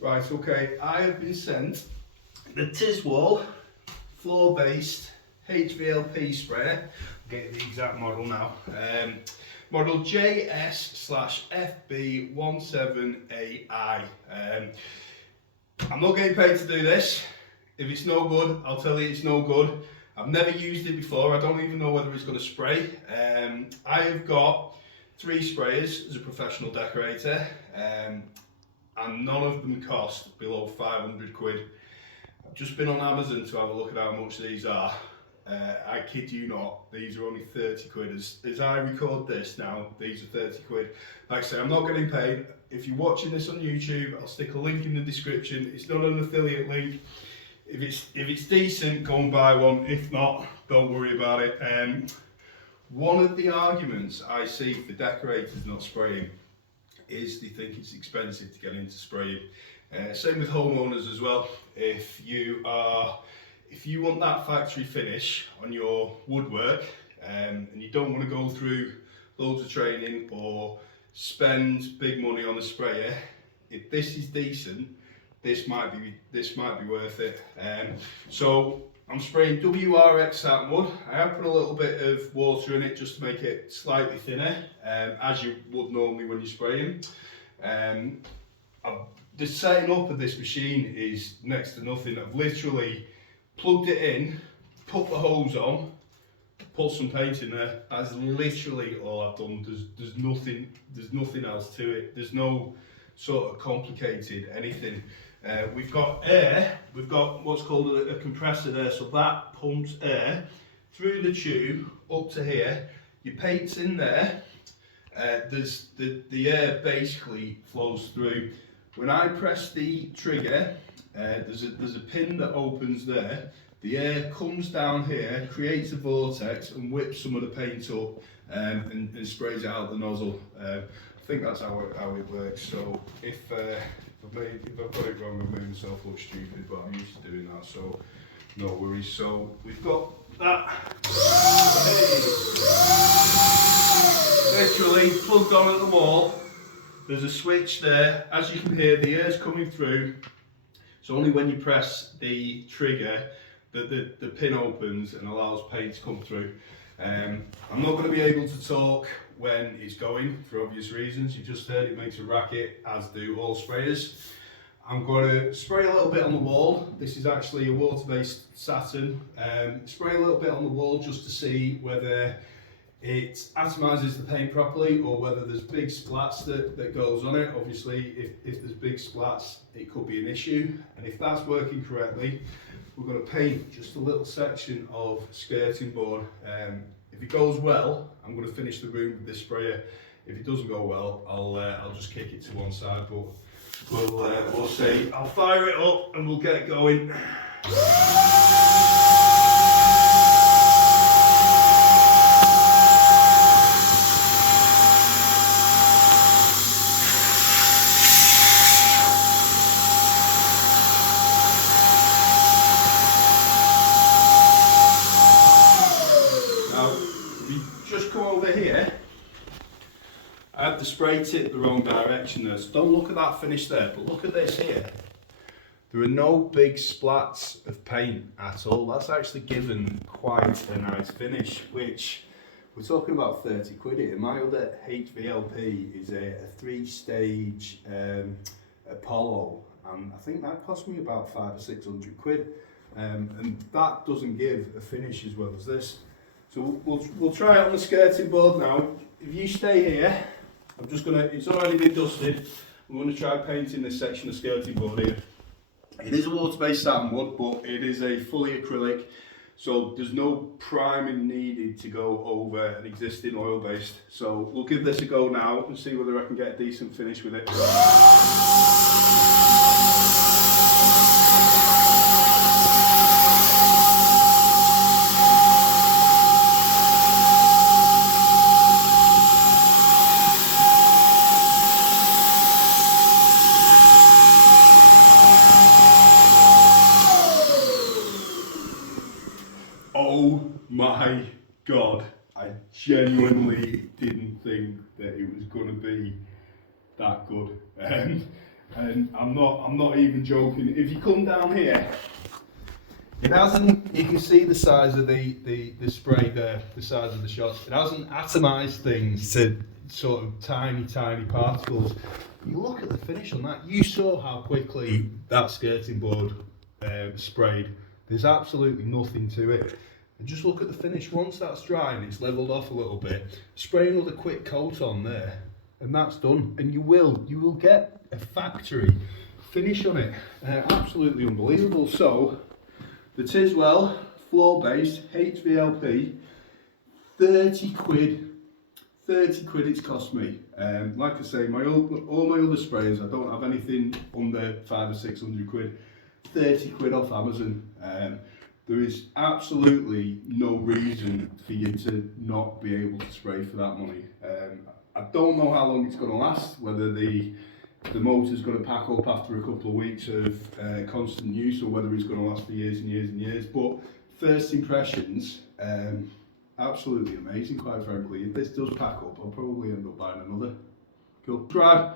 Right, okay, I have been sent the Tiswall floor-based HVLP sprayer. I'll get the exact model now. Model JS/FB17AI. I'm not getting paid to do this. If it's no good, I'll tell you it's no good. I've never used it before. I don't even know whether it's going to spray. I have got 3 sprayers as a professional decorator. And none of them cost below 500 quid. I've just been on Amazon to have a look at how much these are. I kid you not, these are only 30 quid. As I record this now, these are 30 quid. Like I say, I'm not getting paid. If you're watching this on YouTube, I'll stick a link in the description. It's not an affiliate link. If it's decent, go and buy one. If not, don't worry about it. One of the arguments I see for decorators not spraying is they think it's expensive to get into spraying. Same with homeowners as well. If you want that factory finish on your woodwork and you don't want to go through loads of training or spend big money on a sprayer, if this is decent, this might be worth it. So I'm spraying WRX satin wood. I have put a little bit of water in it just to make it slightly thinner, as you would normally when you're spraying. The setting up of this machine is next to nothing. I've literally plugged it in, put the hose on, put some paint in there. That's literally all I've done. There's nothing else to it. There's no sort of complicated anything. We've got air, we've got what's called a compressor there, so that pumps air through the tube up to here. Your paint's in there, there's the air basically flows through. When I press the trigger, there's a pin that opens there. The air comes down here, creates a vortex and whips some of the paint up and sprays it out the nozzle. I think that's how it works. So if I've got it wrong, I've made myself look stupid, but I'm used to doing that, so no worries. So we've got that literally plugged on at the wall. There's a switch there. As you can hear, the air's coming through. So only when you press the trigger that the pin opens and allows paint to come through. I'm not going to be able to talk when it's going for obvious reasons. You just heard it makes a racket, as do all sprayers. I'm going to spray a little bit on the wall. This is actually a water-based satin. Spray a little bit on the wall just to see whether it atomises the paint properly or whether there's big splats that goes on it. Obviously, if there's big splats, it could be an issue. And if that's working correctly, we're going to paint just a little section of skirting board. If it goes well, I'm going to finish the room with this sprayer. If it doesn't go well, I'll just kick it to one side, but we'll see. I'll fire it up and we'll get it going. I had the spray tip the wrong direction there, so don't look at that finish there, but look at this here. There are no big splats of paint at all. That's actually given quite a nice finish, which we're talking about 30 quid here. My other HVLP is a 3-stage Apollo, and I think that cost me about 500 or 600 quid. And that doesn't give a finish as well as this. So we'll try it on the skirting board now. If you stay here, it's already been dusted. I'm going to try painting this section of skirting board here. It is a water-based satin wood, but it is a fully acrylic, so there's no priming needed to go over an existing oil-based. So we'll give this a go now and see whether I can get a decent finish with it. Oh my God, I genuinely didn't think that it was going to be that good. and I'm not even joking. If you come down here, it hasn't. You can see the size of the spray there, the size of the shots. It hasn't atomised things to sort of tiny particles. You look at the finish on that. You saw how quickly that skirting board sprayed. There's absolutely nothing to it. And just look at the finish. Once that's dry and it's levelled off a little bit, spray another quick coat on there, and that's done. And you will get a factory finish on it. Absolutely unbelievable. So the Tiswell floor based HVLP, 30 quid. 30 quid it's cost me. Like I say, all my other sprays, I don't have anything under 500 or 600 quid. 30 quid off Amazon. There is absolutely no reason for you to not be able to spray for that money. I don't know how long it's going to last, whether the motor's going to pack up after a couple of weeks of constant use, or whether it's going to last for years and years and years. But first impressions, absolutely amazing, quite frankly. If this does pack up, I'll probably end up buying another. Cool. Brad.